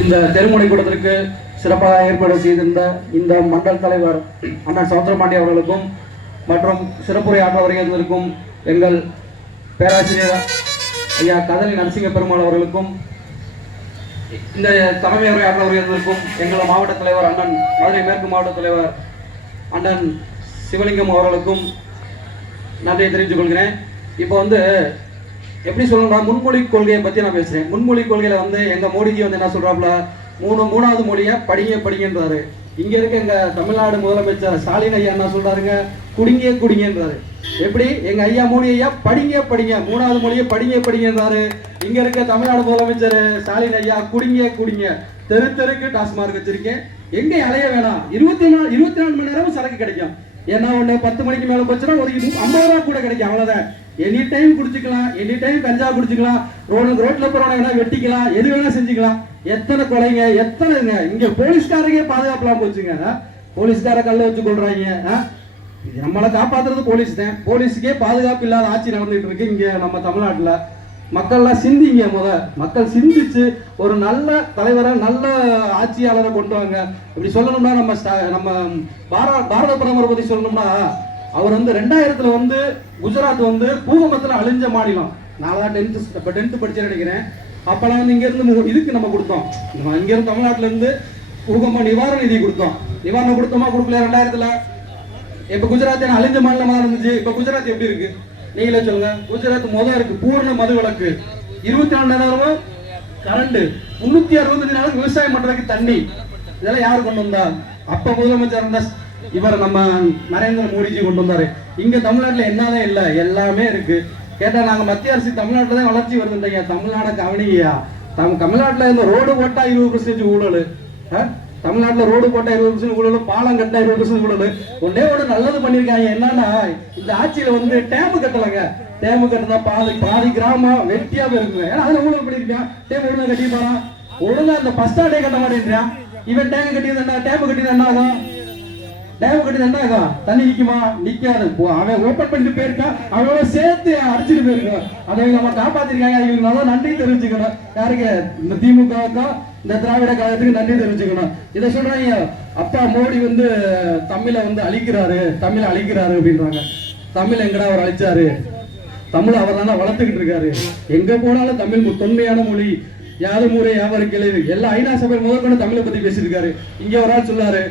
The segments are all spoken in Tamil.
இந்த தெருமுனை கூட்டத்திற்கு சிறப்பாக ஏற்பாடு செய்திருந்த இந்த மண்டல் தலைவர் அண்ணன் சௌந்தரபாண்டி அவர்களுக்கும் மற்றும் சிறப்புரை ஆற்ற வருகிறதற்கும் எங்கள் பேராசிரியர் ஐயா கதலி நரசிங்க பெருமாள் அவர்களுக்கும் இந்த தலைமை உரையாற்ற வருகிறதற்கும் எங்கள் மாவட்ட தலைவர் அண்ணன் மதுரை மேற்கு மாவட்ட தலைவர் அண்ணன் சிவலிங்கம் அவர்களுக்கும் நன்றியை தெரிவித்துக் கொள்கிறேன். இப்போ எப்படி சொல்லணும்னா முன்மொழி கொள்கையை பற்றி நான் பேசுகிறேன். முன்மொழி கொள்கையில் எங்கள் மோடிஜி என்ன சொல்கிறாப்புல, மூணாவது மொழியை படிங்கன்றாரு. இங்கே இருக்க எங்கள் தமிழ்நாடு முதலமைச்சர் ஸ்டாலின் ஐயா என்ன சொல்கிறாருங்க, குடிங்கன்றாரு. எப்படி எங்கள் ஐயா மோடி ஐயா படிங்க மூணாவது மொழியை படிங்கன்றாரு. இங்கே இருக்க தமிழ்நாடு முதலமைச்சர் ஸ்டாலின் ஐயா குடிங்க தெருக்கு டாஸ்மார்க் வச்சிருக்கேன், எங்கே அலைய வேணாம், 24 மணி நேரமும் சரக்கு கிடைக்கும். ஏன்னா 10 மணிக்கு மேலே போச்சுன்னா ஒரு 50 ரூபா கூட கிடைக்கும், அவ்வளோதான். எனி டைம் குடிச்சிக்கலாம், எனி டைம் கஞ்சா குடிச்சிக்கலாம், ரோட்ல போறவங்க வெட்டிக்கலாம், எது வேணா செஞ்சுக்கலாம். எத்தனை கொலைங்க, எத்தனைங்க இங்க போலீஸ்காரங்க பாதுகாப்புலாம் போச்சுங்க. போலீஸ்கார கல்ல வச்சு கொள்றாங்க. நம்மளை காப்பாத்துறது போலீஸ் தான். போலீஸுக்கே பாதுகாப்பு இல்லாத ஆட்சி நடந்துட்டு இருக்கு இங்க நம்ம தமிழ்நாட்டுல. மக்கள்லாம் சிந்திங்க, மக்கள் சிந்திச்சு ஒரு நல்ல தலைவரை நல்ல ஆட்சியாளரை கொண்டு வாங்க. இப்படி சொல்லணும்னா நம்ம பாரத பிரதமரை பத்தி சொல்லணும்னா, அவர் 2000 குஜராத் பூகம்பத்தில் அழிஞ்ச மாநிலம். நான் 10th படிச்சு நினைக்கிறேன். அப்பெல்லாம் இங்க இருந்து இதுக்கு நம்ம கொடுத்தோம், இங்க இருந்து தமிழ்நாட்டுல இருந்து பூகம்ப நிவாரண நிதி கொடுத்தோம். நிவாரணம் கொடுத்தோமா கொடுக்கல 2000? இப்ப குஜராத் அழிஞ்ச மாநிலமா இருந்துச்சு. இப்ப குஜராத் எப்படி இருக்கு நீங்களே சொல்லுங்க. குஜராத் இருக்கு பூர்ண மது விலக்கு, 24 மணி நேரமும் கரண்ட், 365 நாளும் விவசாயம் பண்றதுக்கு தண்ணி. இதெல்லாம் யாரு கொண்டு வந்தா? அப்ப முதலமைச்சர் இருந்தா இவர் நம்ம நரேந்திர மோடிஜி கொண்டு வந்தாரு. இங்க தமிழ்நாட்டுல என்னதான் இல்ல, எல்லாமே இருக்கு. கேட்டா நாங்க மத்திய அரசு தமிழ்நாட்டுல தான் வளர்ச்சி வருதுன்றீங்க. தமிழ்நாடு கவனிங்கயா, தமிழ்நாட்டுல இந்த ரோடு போட்டா 20% ஊழல், தமிழ்நாட்டுல ரோடு போட்டா 20% ஊழல், பாலம் கட்டா 20% ஊழல். ஒன்னே நல்லது பண்ணிருக்காங்க. என்னன்னா இந்த ஆட்சியில டேம் கட்டலங்க. டேம் கட்டினா பாதி கிராமம் வெட்டியாவே இருக்குங்க. ஏன்னா அதுல ஊழல் பண்ணிருக்கான். டேம் ஒழுங்கா கட்டிப்பானா, ஒழுங்கா அந்த பஸ் ஸ்டாண்டே கட்ட மாட்டேன்றான். இவன் டேம் கட்டியது என்ன, டேம் கட்டியது என்ன ஆகும், டேம் கட்டியது என்ன ஆகும், தண்ணி நிக்குமா, நிக்காது. அவன் ஓபன் பண்ணிட்டு போயிருக்கான், அவனோட சேர்த்து அடிச்சுட்டு போயிருக்கான். அதை நம்ம காப்பாத்திருக்காங்க. இவங்க நல்லா நன்றி தெரிவிச்சுக்கணும். யாருக்கு? இந்த திமுகவுக்கும் இந்த திராவிட கழகத்துக்கு நன்றி தெரிவிச்சுக்கணும். இதை சொல்றாங்க, அப்பா மோடி தமிழை அழிக்கிறாரு அப்படின்றாங்க. தமிழ் எங்கடா அவர் அழிச்சாரு? தமிழ் அவர் தானே வளர்த்துக்கிட்டு இருக்காரு. எங்க போனாலும் தமிழ் தொன்மையான மொழி, யாது முறை யாவரும் கேள்வி, எல்லா ஐநா சபை முதற்கொண்டு தமிழை பத்தி பேசியிருக்காரு. இங்க ஒரு ஆள் சொல்லாரு,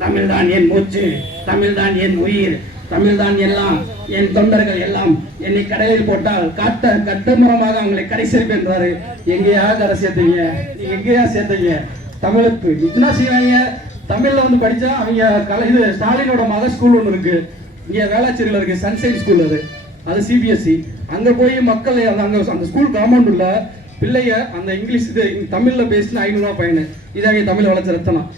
தமிழ் தான் என் மூச்சு, தமிழ் தான் என் உயிர், தமிழ் தான் எல்லாம், என் தொண்டர்கள் எல்லாம், என்னை கடலில் போட்டால் கட்டுமரமாக அவங்களை கரை சேர்ப்பேன்றாரு. எங்கேயா கரை சேர்த்தீங்க, நீங்க எங்கேயா சேர்த்தீங்க? தமிழுக்கு என்ன செய்வாங்க? தமிழ்ல படிச்சா அவங்க இது ஸ்டாலினோட மக ஸ்கூல் ஒன்று இருக்கு இங்க வேளாச்சேரியில இருக்கு, சன்சைன் ஸ்கூல். அது சிபிஎஸ்சி. அங்க போய் மக்கள் அந்த ஸ்கூல் காம்பவுண்ட் உள்ள பிள்ளைய அந்த இங்கிலீஷ் தமிழ்ல பேசினா 500 ரூபாய் பயனு. இதாங்க தமிழ் வளர்ச்சி ரத்தனம்.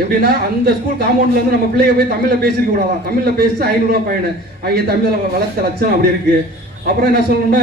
எப்படின்னா அந்த ஸ்கூல் காம்பவுண்ட்ல நம்ம பிள்ளைய போய் தமிழ்ல பேசிருக்க கூடாதான், தமிழ்ல பேசி 500 ரூபாய் பயனு. அவங்க தமிழ்ல வளர்த்த லட்சணம் அப்படி இருக்கு. அப்புறம் என்ன சொல்லணும்னா